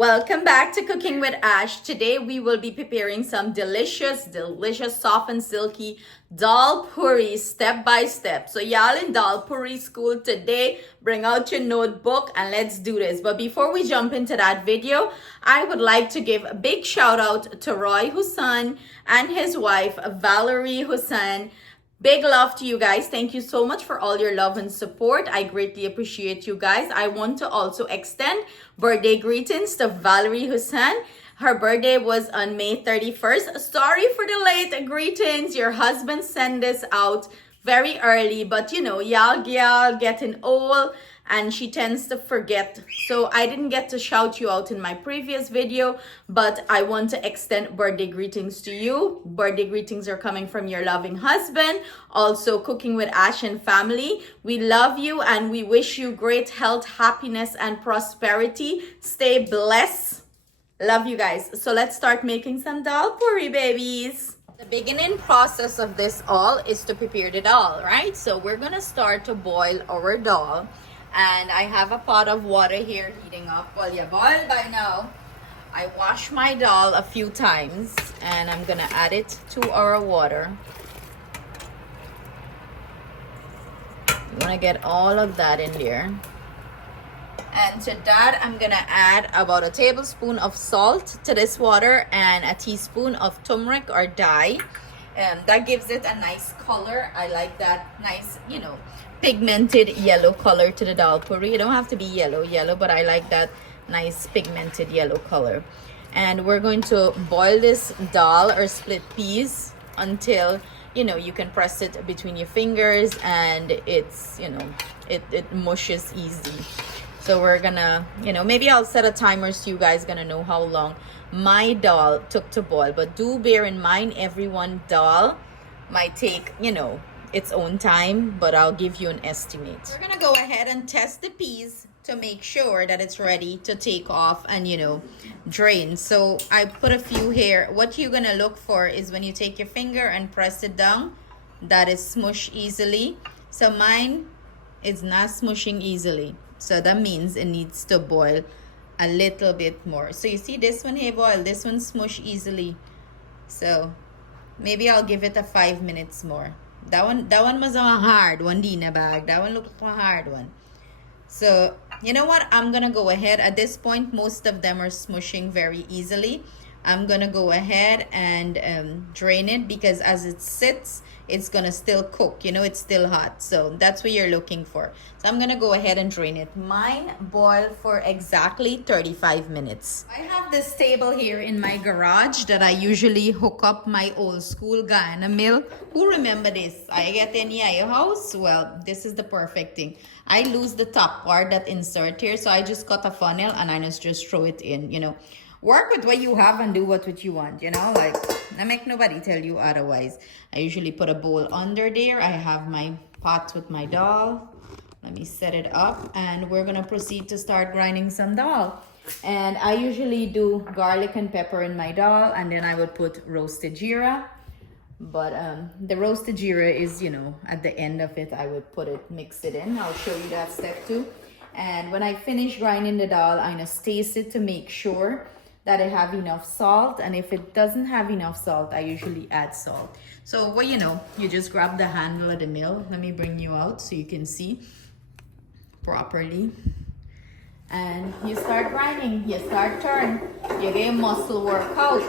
Welcome back to Cooking with Ash. Today we will be preparing some delicious, soft and silky dal puri step by step. So y'all in dal puri school today, bring out your notebook and let's do this. But before we jump into that video, I would like to give a big shout out to Roy Hussain and his wife, Valerie Hussain. Big love to you guys. Thank you so much for all your love and support. I greatly appreciate you guys. I want to also extend birthday greetings to Valerie Hussain. Her birthday was on May 31st. Sorry for the late greetings. Your husband sent this out very early, but you know, y'all getting old and she tends to forget. So I didn't get to shout you out in my previous video, but I want to extend birthday greetings to you. Birthday greetings are coming from your loving husband. Also, Cooking with Ash and family. We love you and we wish you great health, happiness, and prosperity. Stay blessed. Love you guys. So let's start making some dal puri, babies. The beginning process of this all is to prepare the dal, right? So we're gonna start to boil our dal. And I have a pot of water here heating up. Well, you boil by now. I wash my dal a few times and I'm gonna add it to our water. You wanna get all of that in there. And to that, I'm gonna add about a tablespoon of salt to this water and a teaspoon of turmeric or dye. That gives it a nice color. I like that nice, you know, pigmented yellow color to the dal puri. It don't have to be yellow, but I like that nice pigmented yellow color. And we're going to boil this dal or split peas until, you know, you can press it between your fingers and it's, you know, it mushes easy. So we're gonna, you know, maybe I'll set a timer so you guys gonna know how long my dal took to boil. But do bear in mind, everyone dal might take, you know, its own time, but I'll give you an estimate. We're gonna go ahead and test the peas to make sure that it's ready to take off and, you know, drain. So I put a few here. What you're gonna look for is when you take your finger and press it down, that is smush easily. So mine is not smushing easily. So that means it needs to boil a little bit more. So you see this one here boil, this one smush easily. So maybe I'll give it a 5 minutes more. That one was a hard one, Dina bag. That one looked like a hard one. So you know what? I'm gonna go ahead. At this point, most of them are smushing very easily. I'm gonna go ahead and drain it because as it sits, it's gonna still cook. You know, it's still hot. So that's what you're looking for. So I'm gonna go ahead and drain it. Mine boiled for exactly 35 minutes. I have this table here in my garage that I usually hook up my old school Guyana mill. Who remember this? I get in your house? Well, this is the perfect thing. I lose the top part that insert here, so I just cut a funnel and I just throw it in, you know. Work with what you have and do what you want, you know, like I make nobody tell you otherwise. I usually put a bowl under there. I have my pot with my dal. Let me set it up and we're gonna proceed to start grinding some dal. And I usually do garlic and pepper in my dal and then I would put roasted jeera. But the roasted jeera is, you know, at the end of it, I would put it, mix it in. I'll show you that step too. And when I finish grinding the dal, I just taste it to make sure that it have enough salt, and if it doesn't have enough salt, I usually add salt. So well, you know, you just grab the handle of the mill. Let me bring you out so you can see properly. And you start grinding, you start turn, you get muscle workout.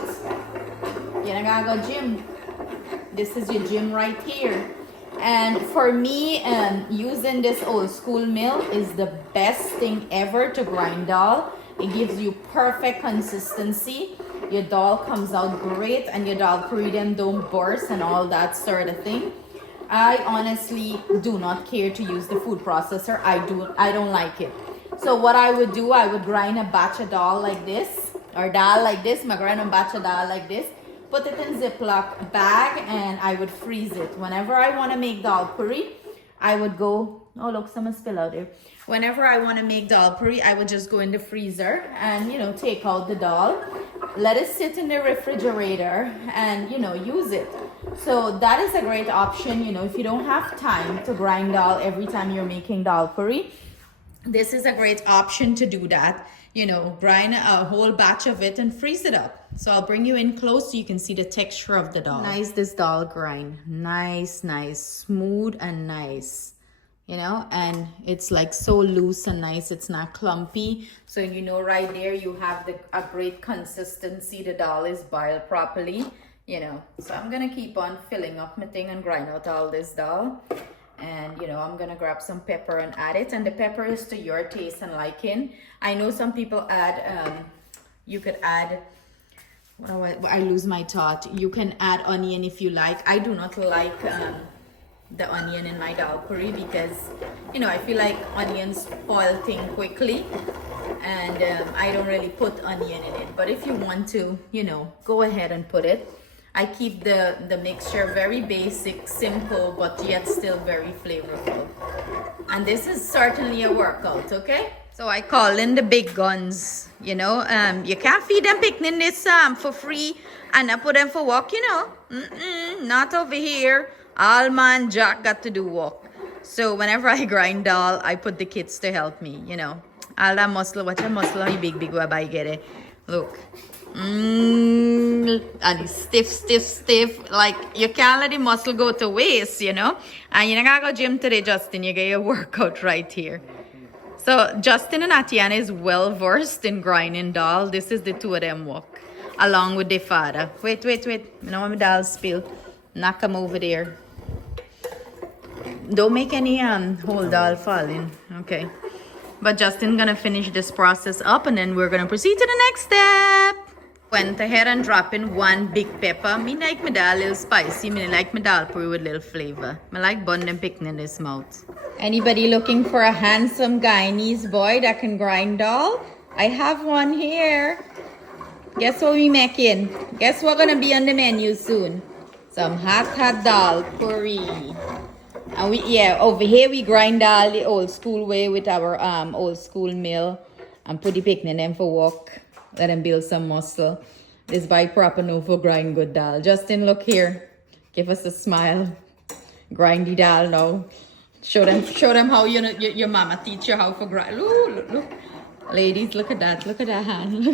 You don't gotta go gym. This is your gym right here. And for me, using this old school mill is the best thing ever to grind dal. It gives you perfect consistency. Your dal comes out great and your dal puri them don't burst and all that sort of thing. I honestly do not care to use the food processor. I don't like it. So what I would do, I would grind a batch of dal like this or dal like this. I grind a batch of dal like this. Put it in Ziploc bag and I would freeze it. Whenever I want to make dal puri, I would go, oh look, someone spill out there. Whenever I want to make dal puri, I would just go in the freezer and, you know, take out the dal, let it sit in the refrigerator and, you know, use it. So that is a great option, you know, if you don't have time to grind dal every time you're making dal puri. This is a great option to do that. grind a whole batch of it and freeze it up. So I'll bring you in close so you can see the texture of the dal. Nice, this dal grind. Nice, smooth and nice. And it's like so loose and nice. It's not clumpy. So right there you have a great consistency. The dal is boiled properly. So I'm gonna keep on filling up my thing and grind out all this dal. And I'm gonna grab some pepper and add it, and the pepper is to your taste and liking. I know some people add you could add, I lose my thought. You can add onion if you like. I do not like the onion in my dal puri because I feel like onions spoil things quickly, and I don't really put onion in it. But if you want to go ahead and put it. I keep the mixture very basic, simple, but yet still very flavorful. And this is certainly a workout, okay? So I call in the big guns, you can't feed them picnic this for free and not put them for work, not over here. All man Jack got to do work. So whenever I grind dal, I put the kids to help me, All that muscle, watch a muscle, how big, where I get it. Look. And it's stiff. Like you can't let the muscle go to waste, And you're not gonna go gym today, Justin. You get your workout right here. So Justin and Atiana is well versed in grinding dal. This is the two of them work, along with their father. Wait. I don't want my dal spill. Knock them over there. Don't make any whole dal falling. Okay. But Justin's gonna finish this process up, and then we're gonna proceed to the next step. Went ahead and dropped in one big pepper. Me like my dal a little spicy. Me like my dal puri with little flavor. I like bun and picking in this mouth. Anybody looking for a handsome Guyanese boy that can grind dal? I have one here. Guess what we making? Guess what's gonna be on the menu soon? Some hot dal puri. And over here we grind dal the old school way with our old school mill and put the picnic in for walk. Let them build some muscle. This by proper no for grind good dal. Justin, look here. Give us a smile. Grind the dal now. Show them how your mama teach you how to grind. Look. Ladies, look at that. Look at that hand.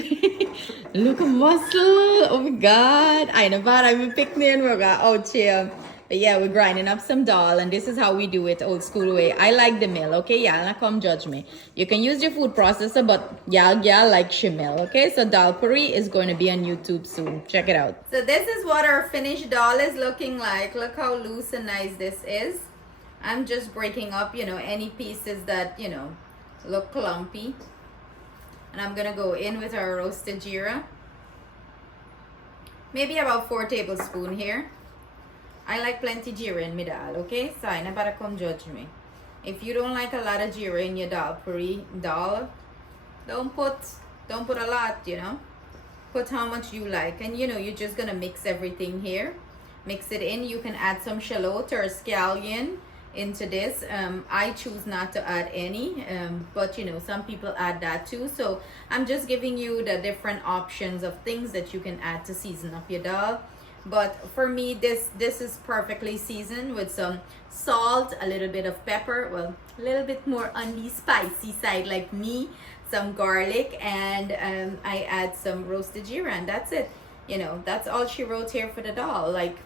Look at muscle. Oh my God. I know bad. I'm a picnic and we're out here. But yeah, we're grinding up some dal, and this is how we do it, old school way. I like the mill, okay? Y'all not come judge me. You can use your food processor, but y'all like shemil, okay? So dal puri is going to be on YouTube soon. Check it out. So this is what our finished dal is looking like. Look how loose and nice this is. I'm just breaking up, any pieces that, look clumpy. And I'm going to go in with our roasted jeera. Maybe about 4 tablespoons here. I like plenty jeera in my dal, okay? So I never come judge me. If you don't like a lot of jeera in your dal puri dal, don't put a lot, Put how much you like. And you're just gonna mix everything here. Mix it in. You can add some shallot or scallion into this. I choose not to add any, but some people add that too. So I'm just giving you the different options of things that you can add to season up your dal. But for me, this is perfectly seasoned with some salt, a little bit of pepper, well, a little bit more on the spicy side like me, some garlic, and I add some roasted jeera, and that's it. That's all she wrote here for the dal. Like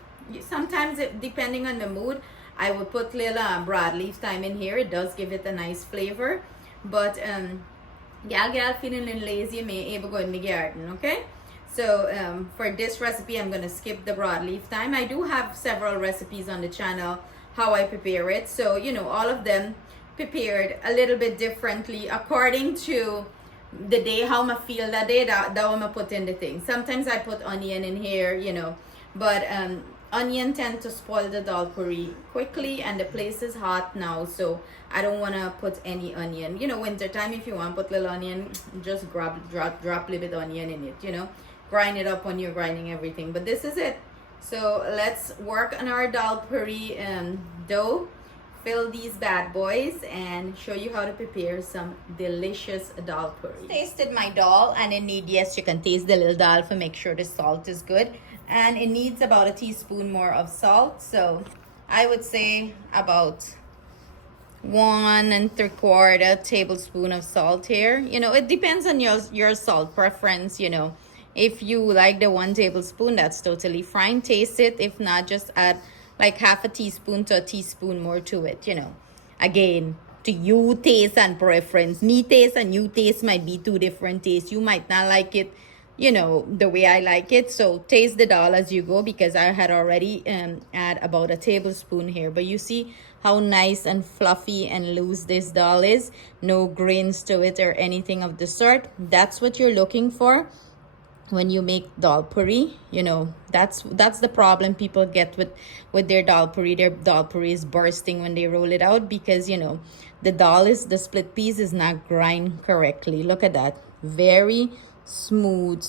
sometimes, depending on the mood, I would put little broadleaf thyme in here. It does give it a nice flavor. But y'all feeling lazy, you may able go in the garden, okay? So for this recipe, I'm going to skip the broadleaf thyme. I do have several recipes on the channel, how I prepare it. So, all of them prepared a little bit differently according to the day, how I feel that day, that I'm going to put in the thing. Sometimes I put onion in here, but onion tend to spoil the dal puri quickly, and the place is hot now, so I don't want to put any onion. Winter time, if you want to put little onion, just drop a little bit onion in it, grind it up when you're grinding everything. But this is it. So let's work on our dal puri dough, fill these bad boys, and show you how to prepare some delicious dal puri. Tasted my dal, and it needs, yes, you can taste the little dal for make sure the salt is good, and it needs about a teaspoon more of salt. So I would say about 1 3/4 tablespoon of salt here. You know, it depends on your salt preference. You know, if you like the 1 tablespoon, that's totally fine. Taste it. If not, just add like half a teaspoon to a teaspoon more to it. You know, again, to you taste and preference. Me taste and you taste might be two different tastes. You might not like it, you know, the way I like it. So taste the dal as you go, because I had already add about a tablespoon here. But you see how nice and fluffy and loose this dal is. No grains to it or anything of the sort. That's what you're looking for when you make dal puri. You know, that's the problem people get with their dal puri. Their dal puri is bursting when they roll it out, because you know the split peas is not grind correctly. Look at that, very smooth.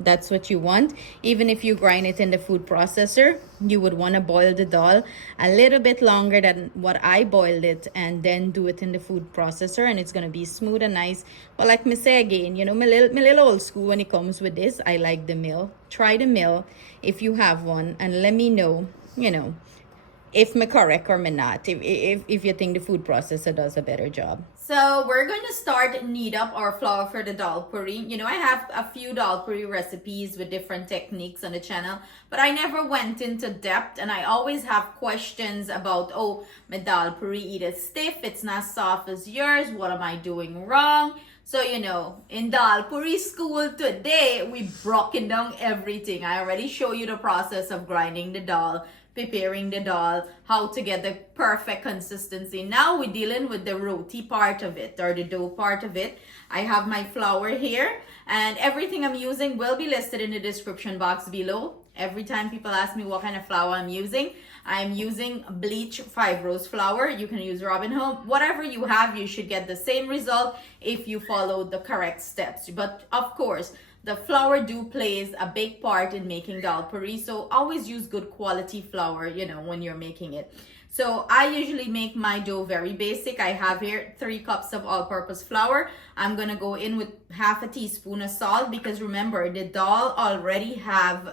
That's what you want. Even if you grind it in the food processor, you would want to boil the dal a little bit longer than what I boiled it, and then do it in the food processor, and it's going to be smooth and nice. But like me say again, you know, my little old school when it comes with this. I like the mill. Try the mill if you have one, and let me know, you know, if me correct or me not, if you think the food processor does a better job. So we're going to start knead up our flour for the dal puri. You know, I have a few dal puri recipes with different techniques on the channel, but I never went into depth, and I always have questions about, oh, my dal puri either stiff, it's not soft as yours, what am I doing wrong? So, you know, in dal puri school today, we broken down everything. I already show you the process of grinding the dal, preparing the dal, how to get the perfect consistency. Now we're dealing with the roti part of it, or the dough part of it. I have my flour here, and everything I'm using will be listed in the description box below. Every time people ask me what kind of flour I'm using bleach 5-rose flour. You can use Robin Hood. Whatever you have, you should get the same result if you follow the correct steps. But of course, the flour plays a big part in making dal puri, so always use good quality flour, you know, when you're making it. So I usually make my dough very basic. I have here 3 cups of all-purpose flour. I'm gonna go in with half a teaspoon of salt, because remember, the dal already have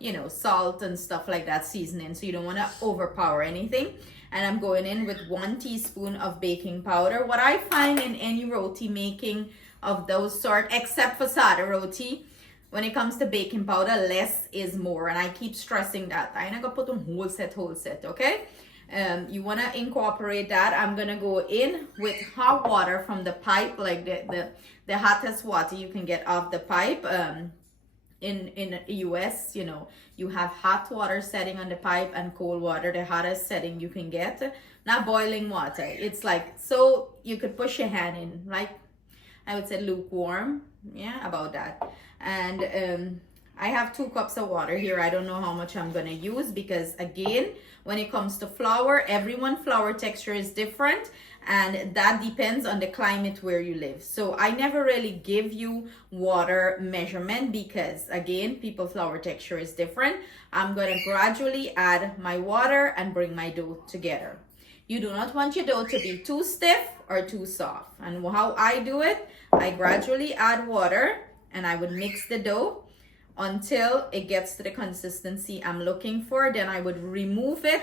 you know, salt and stuff like that seasoning, so you don't want to overpower anything. And I'm going in with 1 teaspoon of baking powder. What I find in any roti making of those sort, except for sada roti, when it comes to baking powder, less is more, and I keep stressing that. I'm not gonna put them whole set, okay? You want to incorporate that. I'm gonna go in with hot water from the pipe, like the hottest water you can get off the pipe. In US, you know, you have hot water setting on the pipe and cold water, the hottest setting you can get. Not boiling water. It's like, so you could push your hand in, like, I would say lukewarm. Yeah, about that. And I have 2 cups of water here. I don't know how much I'm gonna use, because again, when it comes to flour, everyone's flour texture is different, and that depends on the climate where you live. So I never really give you water measurement, because again, people's flour texture is different. I'm gonna gradually add my water and bring my dough together. You do not want your dough to be too stiff or too soft. And how I do it, I gradually add water, and I would mix the dough until it gets to the consistency I'm looking for. Then I would remove it,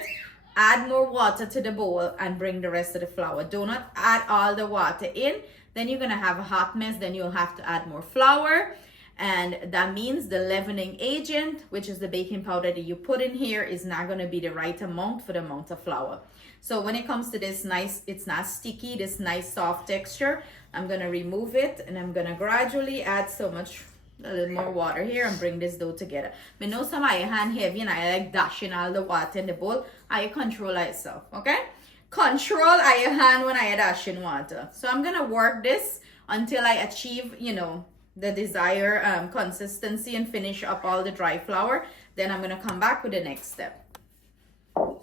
add more water to the bowl, and bring the rest of the flour. Do not add all the water in, then you're gonna have a hot mess. Then you'll have to add more flour, and that means the leavening agent, which is the baking powder that you put in here, is not gonna be the right amount for the amount of flour. So when it comes to this nice, it's not sticky, this nice soft texture, I'm gonna remove it, and I'm gonna gradually add a little more water here, and bring this dough together. I know some of your hand heavy, and I like dashing all the water in the bowl. I control yourself, okay? Control your hand when I dashing water. So I'm gonna work this until I achieve, you know, the desired consistency, and finish up all the dry flour. Then I'm gonna come back with the next step.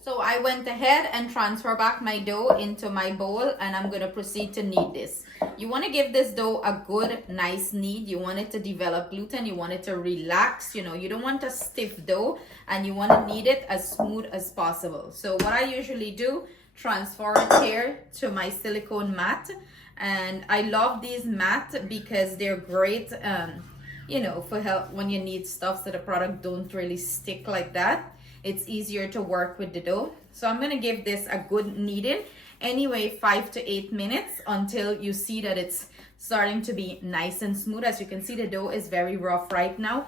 So I went ahead and transfer back my dough into my bowl, and I'm going to proceed to knead this. You want to give this dough a good, nice knead. You want it to develop gluten. You want it to relax. You know, you don't want a stiff dough, and you want to knead it as smooth as possible. So what I usually do, transfer it here to my silicone mat. And I love these mats because they're great, you know, for help when you need stuff so the product don't really stick like that. it's easier to work with the dough. So I'm gonna give this a good kneading, anyway 5 to 8 minutes, until you see that it's starting to be nice and smooth. As you can see, the dough is very rough right now.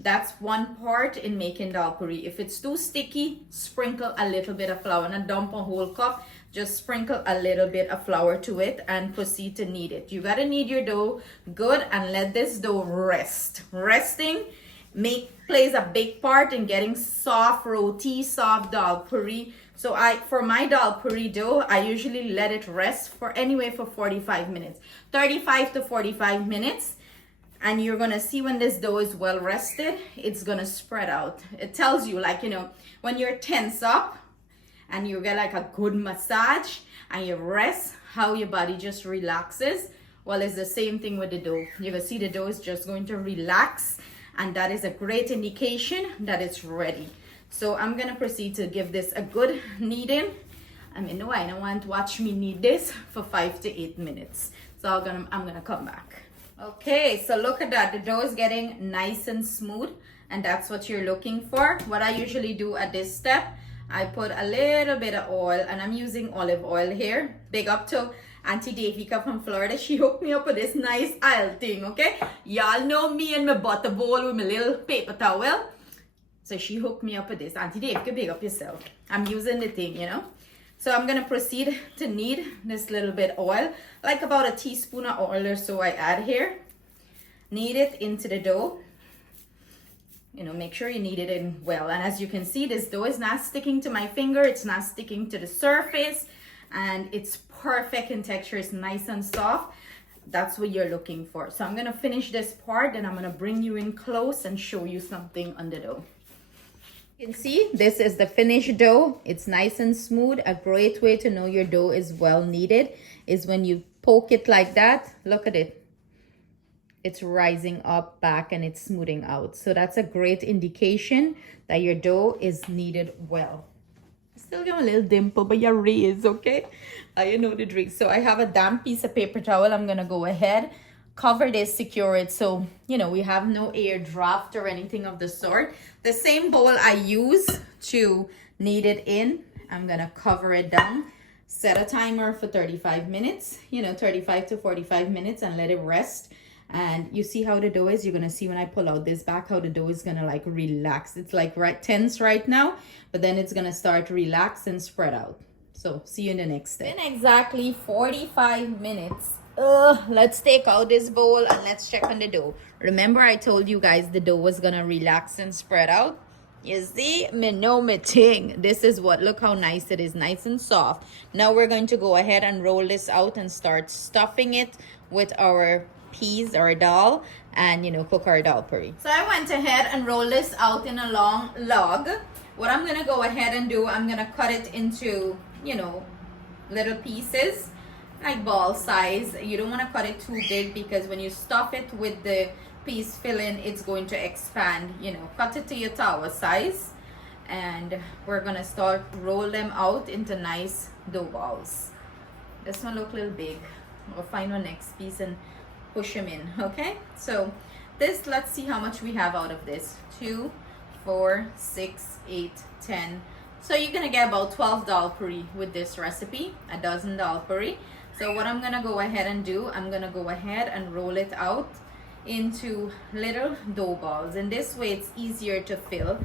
That's one part in making dal puri. If it's too sticky, sprinkle a little bit of flour. Not dump a whole cup, just sprinkle a little bit of flour to it and proceed to knead it. You gotta knead your dough good and let this dough rest. Resting plays a big part in getting soft roti, soft dal puri. So for my dal puri dough, I usually let it rest for 45 minutes, 35 to 45 minutes. And you're gonna see when this dough is well rested, it's gonna spread out. It tells you, like, you know, when you're tense up and you get like a good massage and you rest, how your body just relaxes. Well, it's the same thing with the dough. You can see the dough is just going to relax, and that is a great indication that it's ready. So I'm gonna proceed to give this a good kneading. I mean, no, I don't want to watch me knead this for 5 to 8 minutes. So I'm gonna come back. Okay, so look at that. The dough is getting nice and smooth, and that's what you're looking for. What I usually do at this step, I put a little bit of oil, and I'm using olive oil here. Big up to Auntie Davika from Florida. She hooked me up with this nice aisle thing, okay? Y'all know me and my butter bowl with my little paper towel. So she hooked me up with this. Auntie Davika, big up yourself. I'm using the thing, you know? So I'm gonna proceed to knead this little bit oil, like about a teaspoon of oil or so I add here. Knead it into the dough. You know, make sure you knead it in well. And as you can see, this dough is not sticking to my finger. It's not sticking to the surface, and it's perfect in texture. It's nice and soft. That's what you're looking for. So I'm gonna finish this part, and I'm gonna bring you in close and show you something on the dough. You can see this is the finished dough. It's nice and smooth. A great way to know your dough is well kneaded is when you poke it like that. Look at it. It's rising up, back, and it's smoothing out. So that's a great indication that your dough is kneaded well. Still got a little dimple, but you're raised, okay? You know the drill. So I have a damp piece of paper towel. I'm gonna go ahead, cover this, secure it, so you know we have no air draft or anything of the sort. The same bowl I use to knead it in, I'm gonna cover it down, set a timer for 35 minutes, you know, 35 to 45 minutes, and let it rest. And you see how the dough is. You're gonna see when I pull out this back how the dough is gonna like relax. It's like tense right now, but then it's gonna start to relax and spread out. So see you in the next step. In exactly 45 minutes, let's take out this bowl and let's check on the dough. Remember I told you guys the dough was gonna relax and spread out? You see, me know me thing. This is what, look how nice it is, nice and soft. Now we're going to go ahead and roll this out and start stuffing it with our peas or dal, and you know, cook our dal puri. So I went ahead and rolled this out in a long log. What I'm gonna go ahead and do, I'm gonna cut it into, you know, little pieces, like ball size. You don't want to cut it too big, because when you stuff it with the piece filling, it's going to expand. You know, cut it to your tower size, and we're gonna start roll them out into nice dough balls. This one look a little big. We'll find our next piece and push them in. Okay, so this, let's see how much we have out of this. 2, 4, 6, 8, 10. So you're gonna get about 12 dal puri with this recipe, a dozen dal puri. So what I'm gonna go ahead and do, I'm gonna go ahead and roll it out into little dough balls. And this way it's easier to fill.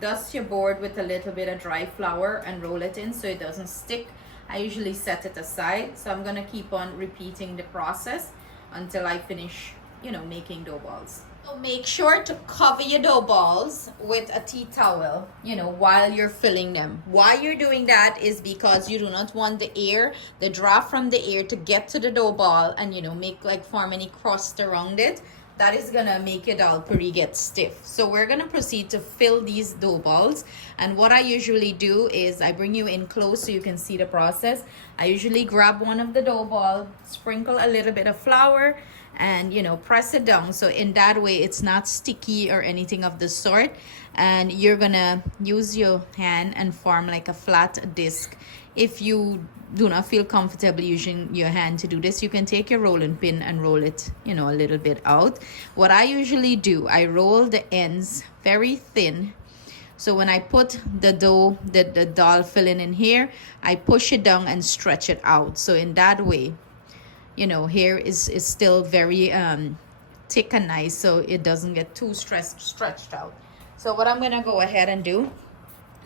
Dust your board with a little bit of dry flour and roll it in so it doesn't stick. I usually set it aside. So I'm gonna keep on repeating the process until I finish, you know, making dough balls. So make sure to cover your dough balls with a tea towel, you know, while you're filling them. Why you're doing that is because you do not want the air, the draft from the air, to get to the dough ball and, you know, form any crust around it. That is gonna make your dal puri get stiff. So we're gonna proceed to fill these dough balls. And what I usually do is I bring you in close so you can see the process. I usually grab one of the dough balls, sprinkle a little bit of flour, and you know, press it down, so in that way it's not sticky or anything of the sort. And you're gonna use your hand and form like a flat disc. If you do not feel comfortable using your hand to do this, you can take your rolling pin and roll it, you know, a little bit out. What I usually do, I roll the ends very thin, So when I put the dough, the dal filling in here, I push it down and stretch it out. So in that way, you know, here is still very thick and nice, so it doesn't get too stretched out. So what I'm gonna go ahead and do,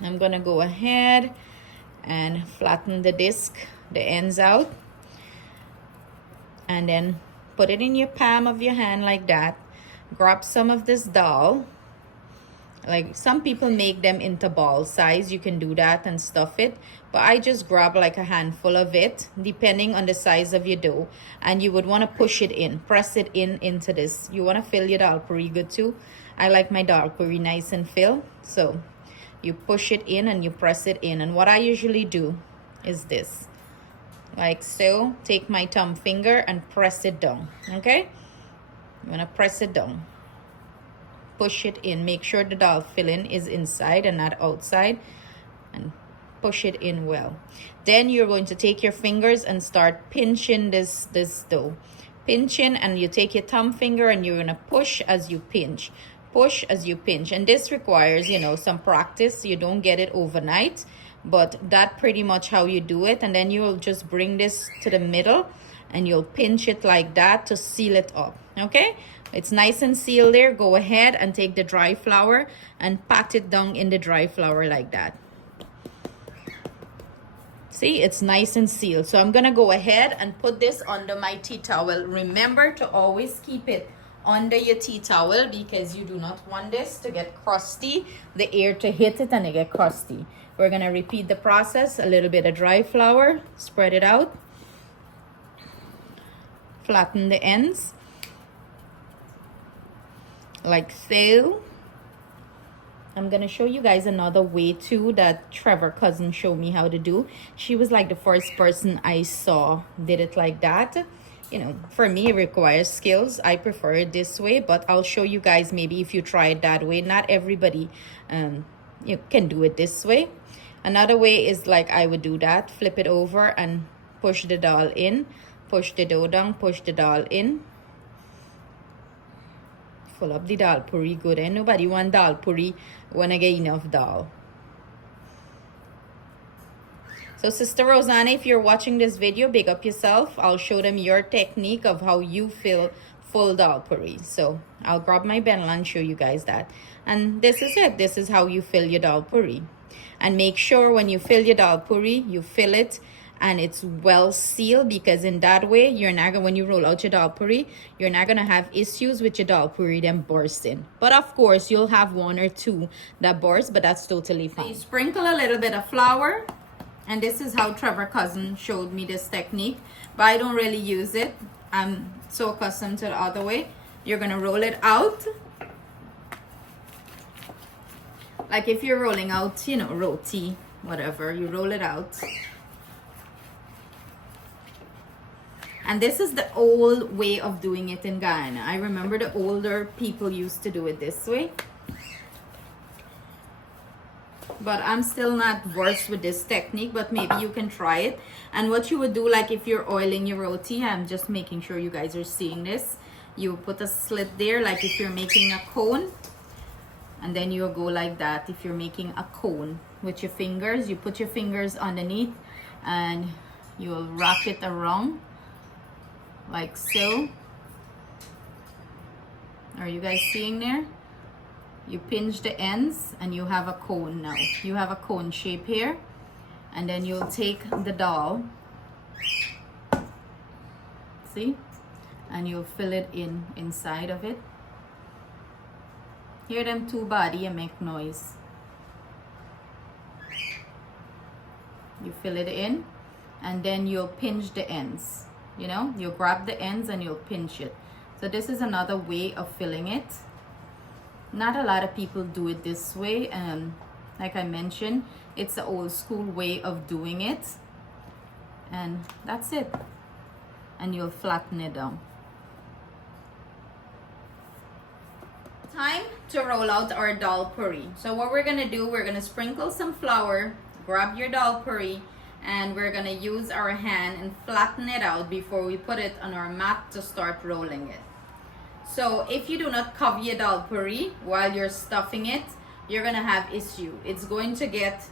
I'm gonna go ahead and flatten the disc, the ends out, and then put it in your palm of your hand like that. Grab some of this dal. Like some people make them into ball size, you can do that and stuff it, but I just grab like a handful of it depending on the size of your dough. And you would want to push it in, press it in into this. You want to fill your dal puri good too. I like my dal puri nice and filled, so you push it in and you press it in. And what I usually do is this, like so. Take my thumb finger and press it down. Okay, I'm gonna press it down, push it in, make sure the dal filling is inside and not outside, and push it in well. Then you're going to take your fingers and start pinching this dough, pinching, and you take your thumb finger and you're gonna push as you pinch, push as you pinch. And this requires, you know, some practice. You don't get it overnight, but that pretty much how you do it. And then you will just bring this to the middle and you'll pinch it like that to seal it up. Okay, it's nice and sealed there. Go ahead and take the dry flour and pat it down in the dry flour like that. See, it's nice and sealed. So I'm gonna go ahead and put this under my tea towel. Remember to always keep it under your tea towel because you do not want this to get crusty, the air to hit it and it get crusty. We're gonna repeat the process. A little bit of dry flour, spread it out, flatten the ends like so. I'm gonna show you guys another way too that Trevor cousin showed me how to do. She was like the first person I saw did it like that. You know, for me it requires skills. I prefer it this way, but I'll show you guys maybe if you try it that way. Not everybody you can do it this way. Another way is like I would do that, flip it over and push the dal in, push the dough down, push the dal in. Full up the dal puri good. And nobody want dal puri when I get enough dal. So Sister Rosanna, if you're watching this video, big up yourself. I'll show them your technique of how you fill full dal puri. So I'll grab my benla and show you guys that. And this is it. This is how you fill your dal puri. And make sure when you fill your dal puri, you fill it and it's well sealed, because in that way you're not gonna, when you roll out your dal puri, you're not gonna have issues with your dal puri them bursting. But of course you'll have one or two that burst, but that's totally fine. So you sprinkle a little bit of flour, and this is how Trevor cousin showed me this technique, but I don't really use it. I'm so accustomed to the other way. You're gonna roll it out like if you're rolling out, you know, roti, whatever, you roll it out. And this is the old way of doing it in Guyana. I remember the older people used to do it this way. But I'm still not versed with this technique, but maybe you can try it. And what you would do, like if you're oiling your roti, I'm just making sure you guys are seeing this. You put a slit there, like if you're making a cone. And then you'll go like that if you're making a cone with your fingers. You put your fingers underneath and you'll wrap it around like so. Are you guys seeing there? You pinch the ends and you have a cone now. You have a cone shape here. And then you'll take the dal, see, and you'll fill it in inside of it. Hear them two body and make noise. You fill it in and then you'll pinch the ends. You know, you'll grab the ends and you'll pinch it. So this is another way of filling it. Not a lot of people do it this way, and like I mentioned, it's the old school way of doing it. And that's it. And you'll flatten it down. Time to roll out our dal puri. So what we're gonna do, we're gonna sprinkle some flour, grab your dal puri, and we're gonna use our hand and flatten it out before we put it on our mat to start rolling it. So if you do not cover your dal puri while you're stuffing it, you're gonna have issue. It's going to get,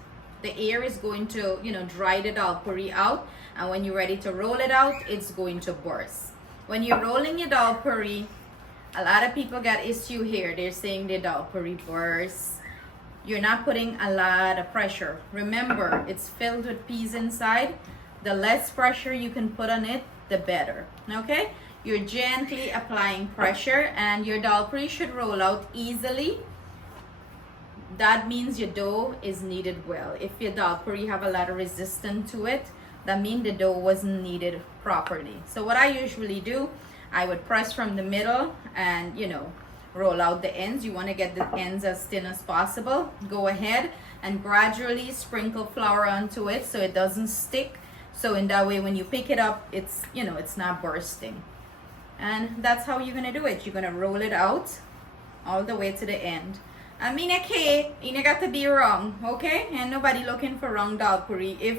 the air is going to, you know, dry the dal puri out, and when you're ready to roll it out, it's going to burst. When you're rolling your dal puri, a lot of people got issue here. They're saying the dal puri burst. You're not putting a lot of pressure. Remember, it's filled with peas inside. The less pressure you can put on it, the better. Okay? You're gently applying pressure, and your dal puri should roll out easily. That means your dough is kneaded well. If your dal puri have a lot of resistance to it, that means the dough wasn't kneaded properly. So what I usually do, I would press from the middle and, you know, roll out the ends. You want to get the ends as thin as possible. Go ahead and gradually sprinkle flour onto it so it doesn't stick. So in that way, when you pick it up, it's, you know, it's not bursting. And that's how you're going to do it. You're going to roll it out all the way to the end. I mean, okay, you got to be wrong, okay? And nobody looking for wrong dal puri. If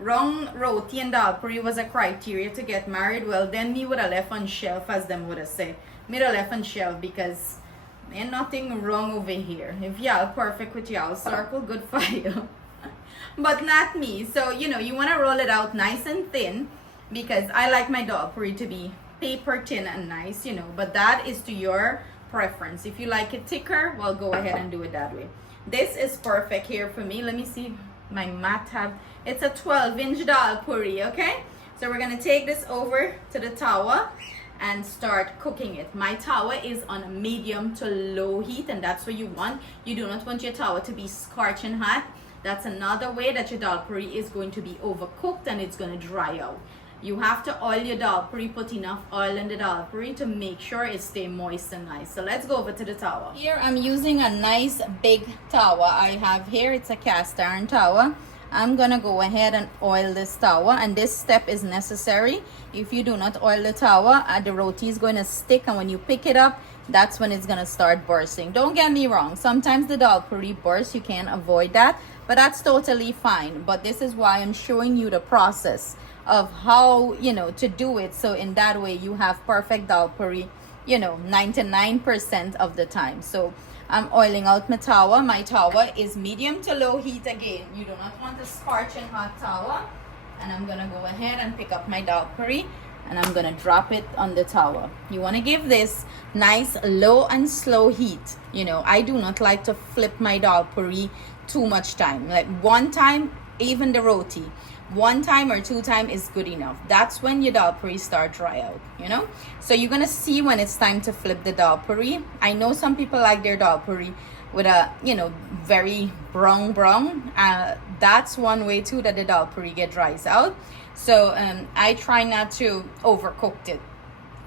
wrong roti and dal puri was a criteria to get married, well, then me would have left on shelf, as them would have said. Me would have left on shelf, because ain't nothing wrong over here. If y'all perfect with y'all circle, good for you. But not me. So, you know, you want to roll it out nice and thin, because I like my dal puri to be paper thin and nice, you know, but that is to your preference. If you like it thicker, well, go ahead and do it that way. This is perfect here for me. Let me see my mat have, it's a 12-inch dal puri, okay? So we're gonna take this over to the tawa and start cooking it. My tawa is on a medium to low heat, and that's what you want. You do not want your tawa to be scorching hot. That's another way that your dal puri is going to be overcooked and it's going to dry out. You have to oil your dal puri, put enough oil in the dal puri to make sure it stay moist and nice. So let's go over to the tawa. Here I'm using a nice big tawa I have here. It's a cast iron tawa. I'm gonna go ahead and oil this tawa, and this step is necessary. If you do not oil the tawa, the roti is going to stick, and when you pick it up, that's when it's gonna start bursting. Don't get me wrong, sometimes the dal puri bursts. You can't avoid that, but that's totally fine. But this is why I'm showing you the process of how, you know, to do it, so in that way you have perfect dal puri, you know, 99% of the time. So I'm oiling out my tawa. My tawa is medium to low heat again. You do not want a scorching hot tawa. And I'm gonna go ahead and pick up my dal puri, and I'm gonna drop it on the tawa. You want to give this nice low and slow heat. You know, I do not like to flip my dal puri too much time. Like one time, even the roti, one time or two time is good enough. That's when your dal puri start dry out, you know. So you're gonna see when it's time to flip the dal puri. I know some people like their dal puri with a, you know, very brown. That's one way too that the dal puri get dries out. So I try not to overcook it,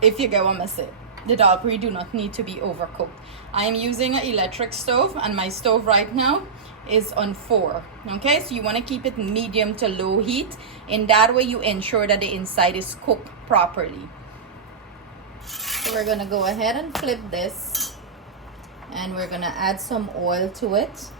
if you get what I'm saying. The dal puri do not need to be overcooked. I am using an electric stove, and my stove right now is on 4. Okay, so you want to keep it medium to low heat. In that way you ensure that the inside is cooked properly. So we're gonna go ahead and flip this, and we're gonna add some oil to it,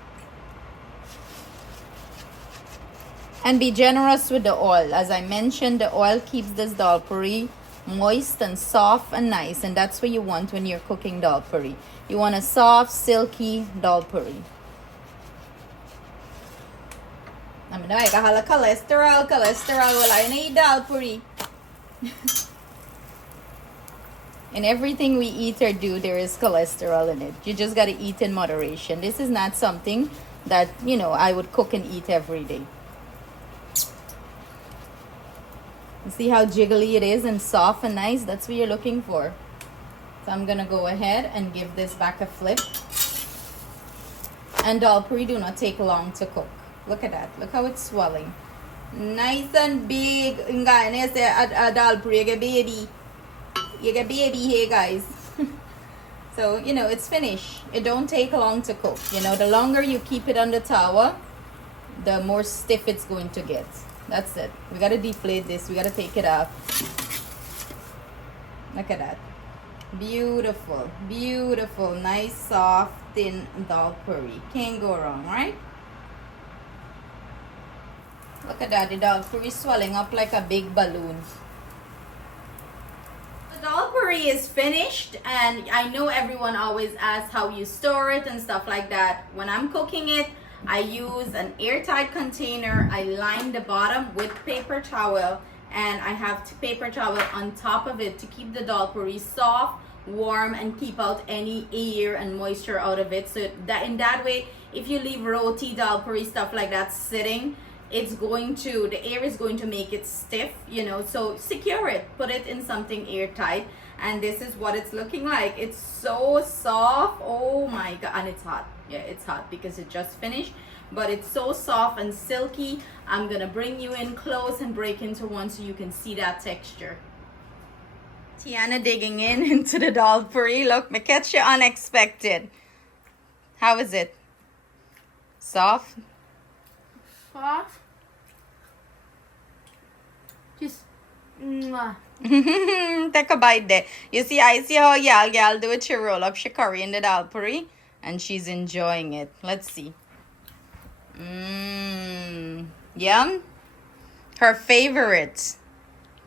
and be generous with the oil. As I mentioned, the oil keeps this dal puri moist and soft and nice, and that's what you want when you're cooking dal puri. You want a soft, silky dal puri. I mean, I got cholesterol. Well, I need dal puri. In everything we eat or do, there is cholesterol in it. You just got to eat in moderation. This is not something that, you know, I would cook and eat every day. You see how jiggly it is and soft and nice? That's what you're looking for. So I'm going to go ahead and give this back a flip. And dal puri do not take long to cook. Look at that. Look how it's swelling. Nice and big. In Guyanese, a dal puri, you get baby. You get baby here, guys. So, you know, it's finished. It don't take long to cook. You know, the longer you keep it on the tawa, the more stiff it's going to get. That's it. We got to deflate this. We got to take it off. Look at that. Beautiful. Beautiful. Nice, soft, thin dal puri. Can't go wrong, right? Look at that. The dal puri swelling up like a big balloon. The dal puri puri is finished, and I know everyone always asks how you store it and stuff like that. When I'm cooking it, I use an airtight container. I line the bottom with paper towel, and I have paper towel on top of it to keep the dal puri soft, warm, and keep out any air and moisture out of it. So that in that way, if you leave roti, dal puri, stuff like that sitting, it's going to, the air is going to make it stiff, you know. So secure it, put it in something airtight, and this is what it's looking like. It's so soft. Oh my god. And it's hot. Yeah, it's hot because it just finished, but it's so soft and silky. I'm gonna bring you in close and break into one so you can see that texture. Tiana digging into the dal puri. Look, me catch you unexpected. How is it? Soft? Soft. Just mwah. Take a bite there. You see, I see how y'all do it. She roll up she curry in the dal puri, and she's enjoying it. Let's see. Yum. Her favorite.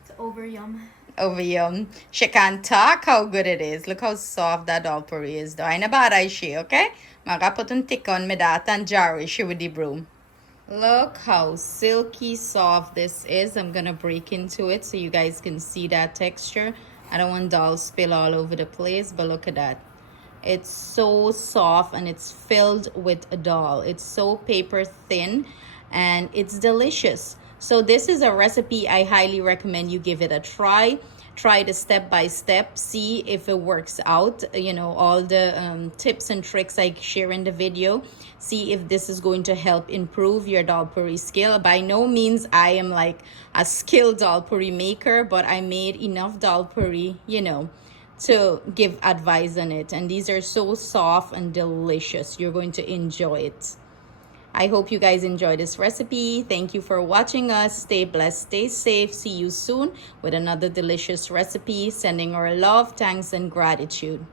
It's over yum. Over yum. She can't talk how good it is. Look how soft that dal puri is. Though I know bad I she, okay? Maga put un tick on me that and jarry she with the broom. Look how silky soft this is. I'm gonna break into it so you guys can see that texture. I don't want dal spill all over the place, but look at that. It's so soft and it's filled with dal. It's so paper thin and it's delicious. So this is a recipe I highly recommend you give it a try. Try it step by step, see if it works out. You know, all the tips and tricks I share in the video. See if this is going to help improve your dal puri skill. By no means I am like a skilled dal puri maker, but I made enough dal puri, you know, to give advice on it. And these are so soft and delicious. You're going to enjoy it. I hope you guys enjoy this recipe. Thank you for watching us. Stay blessed, stay safe. See you soon with another delicious recipe. Sending our love, thanks, and gratitude.